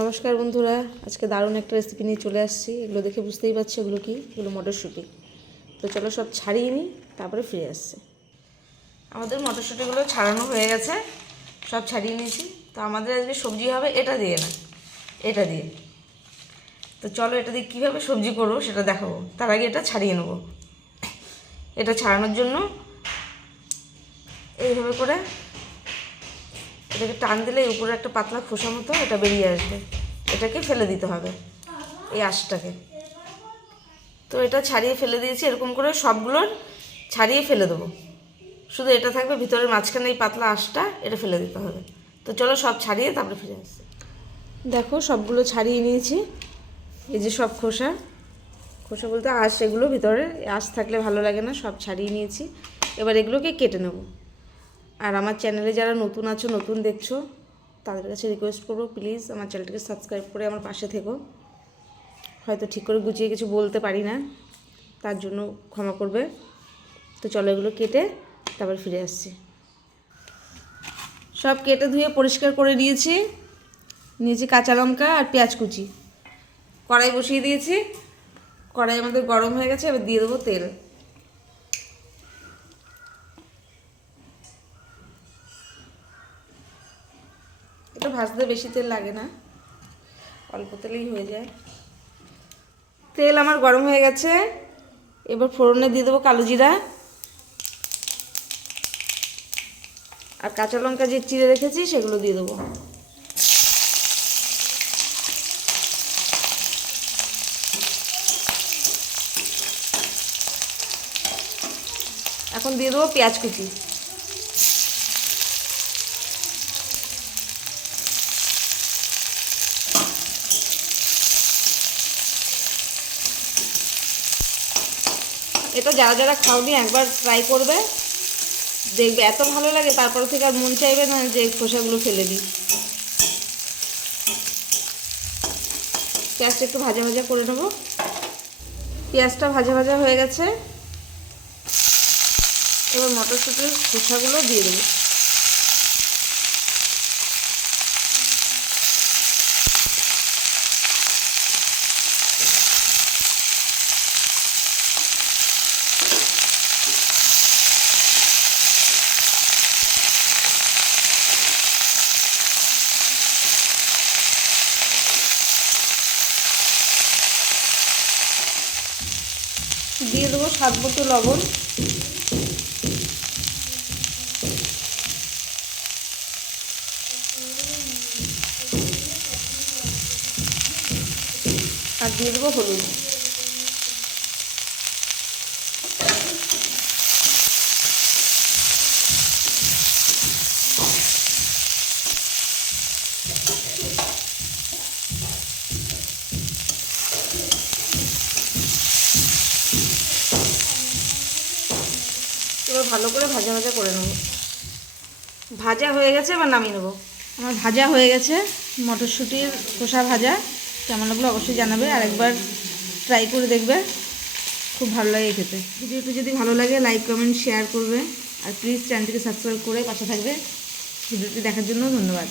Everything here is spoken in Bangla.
নমস্কার বন্ধুরা, আজকে দারুণ একটা রেসিপি নিয়ে চলে আসছি। এগুলো দেখে বুঝতেই পারছি এগুলো কি? এগুলো মটরশুঁটি। তো চলো সব ছাড়িয়ে নিই, তারপরে ফিরে আসছে। আমাদের মটরশুঁটিগুলো ছাড়ানো হয়ে গেছে, সব ছাড়িয়ে নিয়েছি। তো আমাদের আজকে সবজি হবে এটা দিয়ে না, এটা দিয়ে। তো চলো এটা দিয়ে কীভাবে সবজি করব সেটা দেখাবো। তার আগে এটা ছাড়িয়ে নেব। এটা ছাড়ানোর জন্য এইভাবে করে এটাকে টান দিলে উপরে একটা পাতলা খোসা মতো এটা বেরিয়ে আসবে। এটাকে ফেলে দিতে হবে, এই আঁশটাকে। তো এটা ছাড়িয়ে ফেলে দিয়েছি, এরকম করে সবগুলোর ছাড়িয়ে ফেলে দেবো। শুধু এটা থাকবে, ভিতরের মাঝখানে এই পাতলা আঁশটা, এটা ফেলে দিতে হবে। তো চলো সব ছাড়িয়ে তারপরে ফিরে আসছি দেখো, সবগুলো ছাড়িয়ে নিয়েছি, এই যে সব খোসা। খোসা বলতে আঁশ, এগুলো ভিতরে, আঁশ থাকলে ভালো লাগে না, সব ছাড়িয়ে নিয়েছি। এবার এগুলোকে কেটে নেব। আর আমার চ্যানেলে যারা নতুন আছো, নতুন দেখছ, তাদের কাছে রিকোয়েস্ট করব প্লিজ আমার চ্যানেলটিকে সাবস্ক্রাইব করে আমার পাশে থেকো। হয়তো ঠিক করে গুছিয়ে কিছু বলতে পারি না, তার জন্য ক্ষমা করবে। তো চলো এগুলো কেটে তারপর ফিরে আসছি। সব কেটে ধুয়ে পরিষ্কার করে নিয়েছি। নিয়েছি কাঁচা লঙ্কা আর পেঁয়াজ কুচি। কড়াই বসিয়ে দিয়েছি। কড়াই আমাদের গরম হয়ে গেছে, এবার দিয়ে দেবো তেল। এটা ভাজতে বেশি তেল লাগে না। অল্প তেলেই হয়ে যায়। তেল আমার গরম হয়ে গেছে। এবার ফোড়নে দিয়ে দেবো কালো জিরা। আর কাঁচা লঙ্কা যে চিড়ে রেখেছি, সেগুলো দিয়ে দেবো। এখন দিয়ে দেবো পেঁয়াজ কুচি। এটা যারা যারা খাওনি, একবার ট্রাই করবে। দেখবে, এত ভালো লাগে, তারপর থেকে আর মন চাইবে না যে খোসাগুলো ফেলে দিই। পেঁয়াজটা একটু ভাজা ভাজা করে নেব। পেঁয়াজটা ভাজা ভাজা হয়ে গেছে। এবার মটরশুটির খোসাগুলো দিয়ে দেবো। দিয়ে দেবো স্বাদ মতো লবণ। আর দিয়ে দেবো হলুদ এবার ভালো করে ভাজা ভাজা করে নেব। ভাজা হয়ে গেছে এবার নামিয়ে নেব। আমার ভাজা হয়ে গেছে মটরশুঁটির খোসা ভাজা কেমন লাগল অবশ্যই জানাবে আর একবার ট্রাই করে দেখবে খুব ভালো লাগে খেতে। ভিডিওটি যদি ভালো লাগে লাইক কমেন্ট শেয়ার করবে আর প্লিজ চ্যানেলটিকে সাবস্ক্রাইব করে পাশে থাকবে। ভিডিওটি দেখার জন্য ধন্যবাদ।